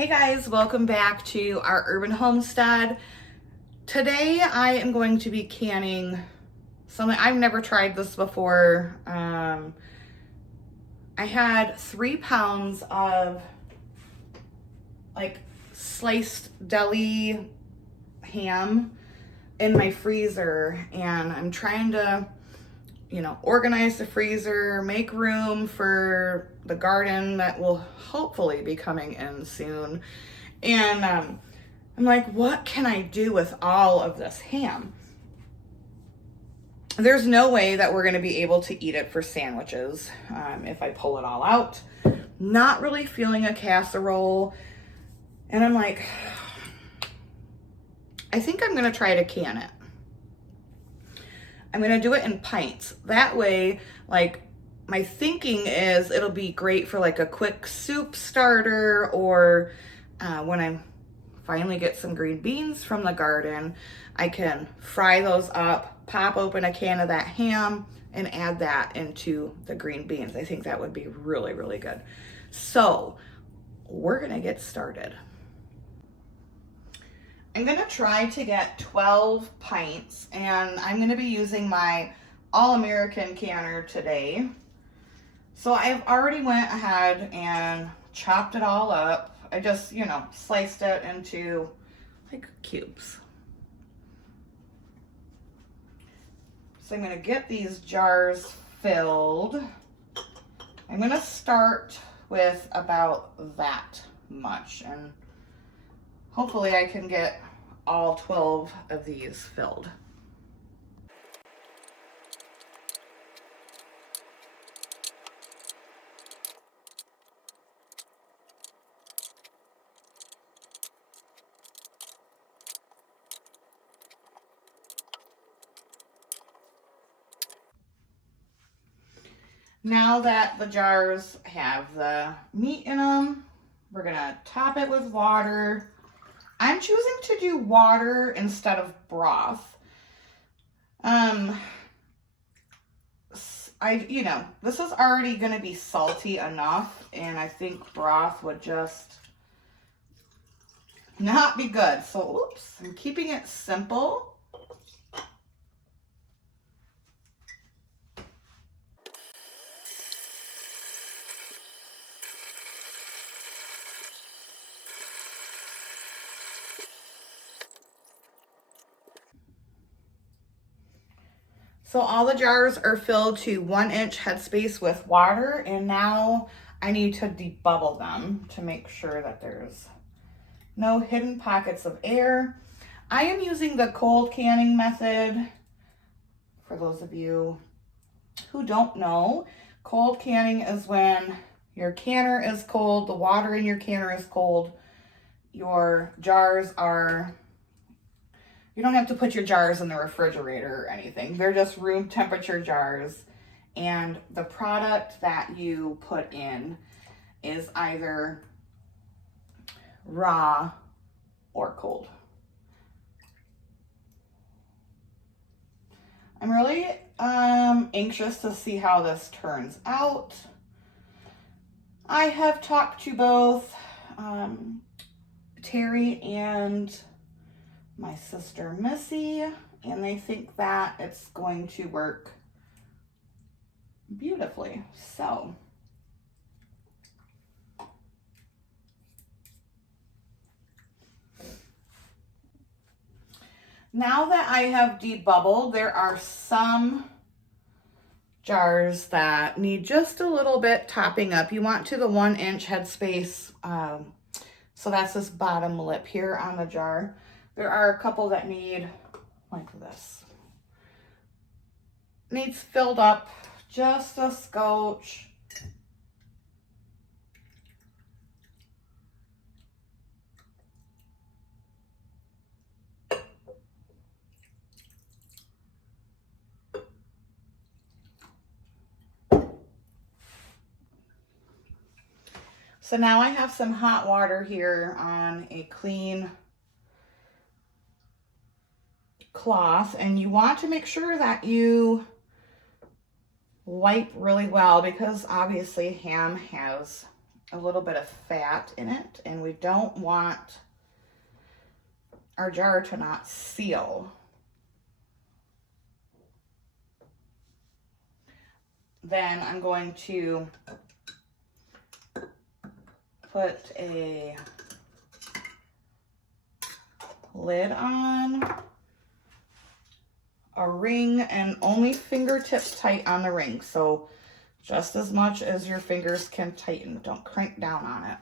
Hey guys, welcome back to our urban homestead. Today I am going to be canning something. I've never tried this before. I had 3 pounds of like sliced deli ham in my freezer, and I'm trying to organize the freezer, make room for the garden that will hopefully be coming in soon. And I'm like, what can I do with all of this ham? There's no way that we're going to be able to eat it for sandwiches if I pull it all out. Not really feeling a casserole. And I'm like, I think I'm going to try to can it. I'm gonna do it in pints. That way, like, my thinking is it'll be great for like a quick soup starter, or when I finally get some green beans from the garden, I can fry those up, pop open a can of that ham, and add that into the green beans. I think that would be really, really good. So we're gonna get started. I'm gonna try to get 12 pints, and I'm gonna be using my All-American canner today. So I've already went ahead and chopped it all up. I just, sliced it into like cubes. So I'm gonna get these jars filled. I'm gonna start with about that much, and hopefully I can get all 12 of these filled. Now that the jars have the meat in them, we're gonna top it with water. I'm choosing to do water instead of broth. This is already going to be salty enough, and I think broth would just not be good. So, oops, I'm keeping it simple. So all the jars are filled to 1-inch headspace with water, and now I need to debubble them to make sure that there's no hidden pockets of air. I am using the cold canning method. For those of you who don't know, cold canning is when your canner is cold, the water in your canner is cold, your jars are, you don't have to put your jars in the refrigerator or anything. They're just room temperature jars. And the product that you put in is either raw or cold. I'm really anxious to see how this turns out. I have talked to both Terry and my sister Missy, and they think that it's going to work beautifully. So now that I have debubbled, there are some jars that need just a little bit topping up. You want to the 1-inch headspace. So that's this bottom lip here on the jar. There are a couple that need like this. Needs filled up just a scotch. So now I have some hot water here on a clean cloth, and you want to make sure that you wipe really well, because obviously ham has a little bit of fat in it, and we don't want our jar to not seal. Then I'm going to put a lid on, a ring, and only fingertip tight on the ring. So just as much as your fingers can tighten. Don't crank down on it.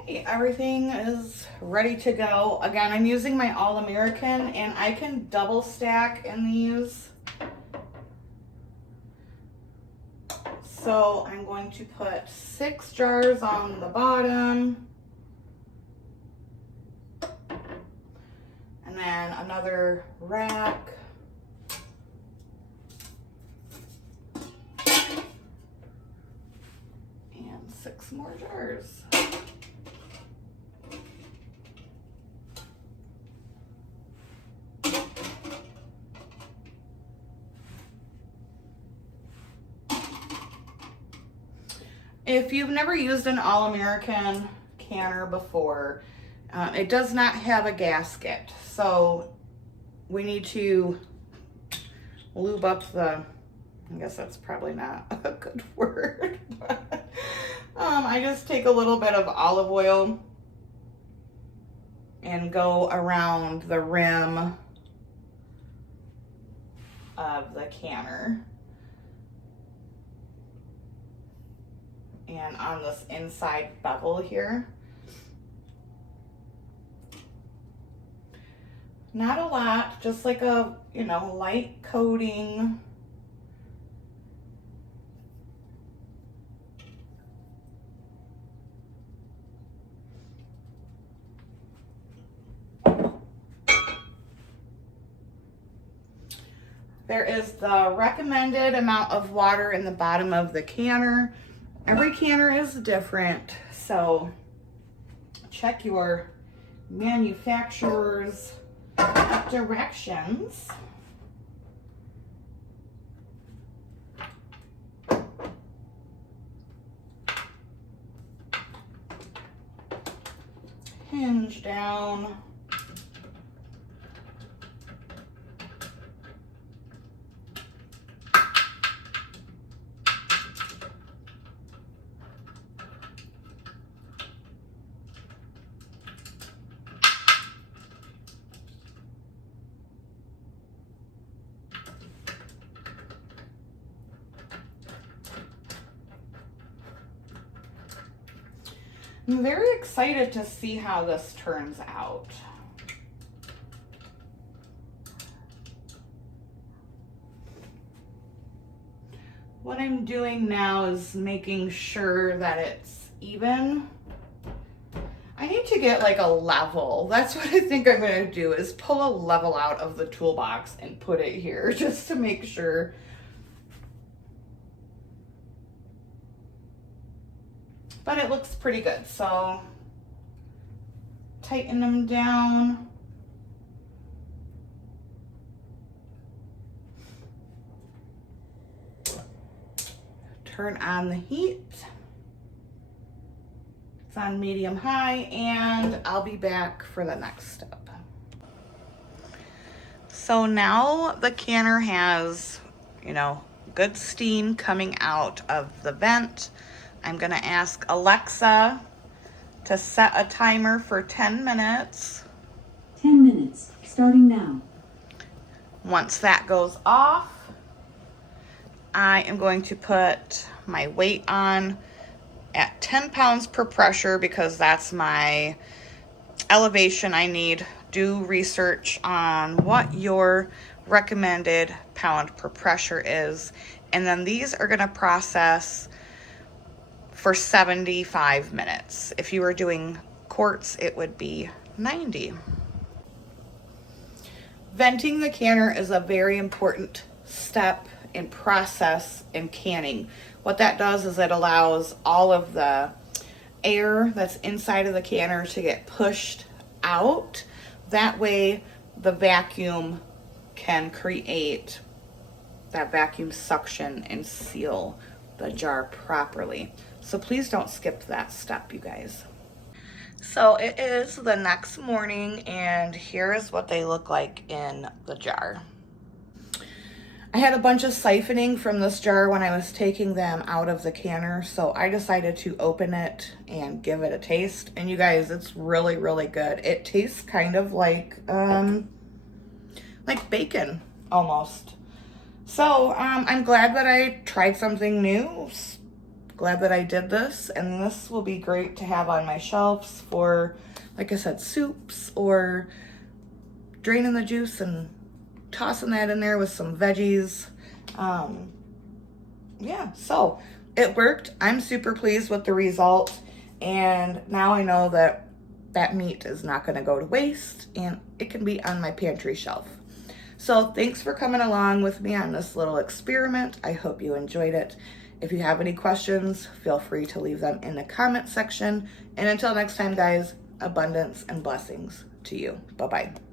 Okay, everything is ready to go. Again, I'm using my All-American, and I can double stack in these. So I'm going to put 6 jars on the bottom, and then another rack, and 6 more jars. If you've never used an All-American canner before, it does not have a gasket. So we need to lube up the, I guess that's probably not a good word, but I just take a little bit of olive oil and go around the rim of the canner. And on this inside bevel here. Not a lot, just like a, light coating. There is the recommended amount of water in the bottom of the canner. Every canner is different, so check your manufacturer's directions. Hinge down. I'm very excited to see how this turns out. What I'm doing now is making sure that it's even. I need to get like a level. That's what I think I'm going to do, is pull a level out of the toolbox and put it here just to make sure. But it looks pretty good, so tighten them down. Turn on the heat. It's on medium high, and I'll be back for the next step. So now the canner has, good steam coming out of the vent. I'm gonna ask Alexa to set a timer for 10 minutes. 10 minutes, starting now. Once that goes off, I am going to put my weight on at 10 pounds per pressure because that's my elevation I need. Do research on what your recommended pound per pressure is. And then these are gonna process for 75 minutes. If you were doing quarts, it would be 90. Venting the canner is a very important step in process in canning. What that does is it allows all of the air that's inside of the canner to get pushed out. That way the vacuum can create that vacuum suction and seal the jar properly. So please don't skip that step, you guys. So it is the next morning, and here's what they look like in the jar. I had a bunch of siphoning from this jar when I was taking them out of the canner, so I decided to open it and give it a taste. And you guys, it's really, really good. It tastes kind of like bacon almost. So I'm glad that I tried something new. Glad that I did this, and this will be great to have on my shelves for, like I said, soups or draining the juice and tossing that in there with some veggies. Yeah, so it worked. I'm super pleased with the result, and now I know that that meat is not going to go to waste, and it can be on my pantry shelf. So thanks for coming along with me on this little experiment. I hope you enjoyed it. If you have any questions, feel free to leave them in the comment section. And until next time, guys, abundance and blessings to you. Bye-bye.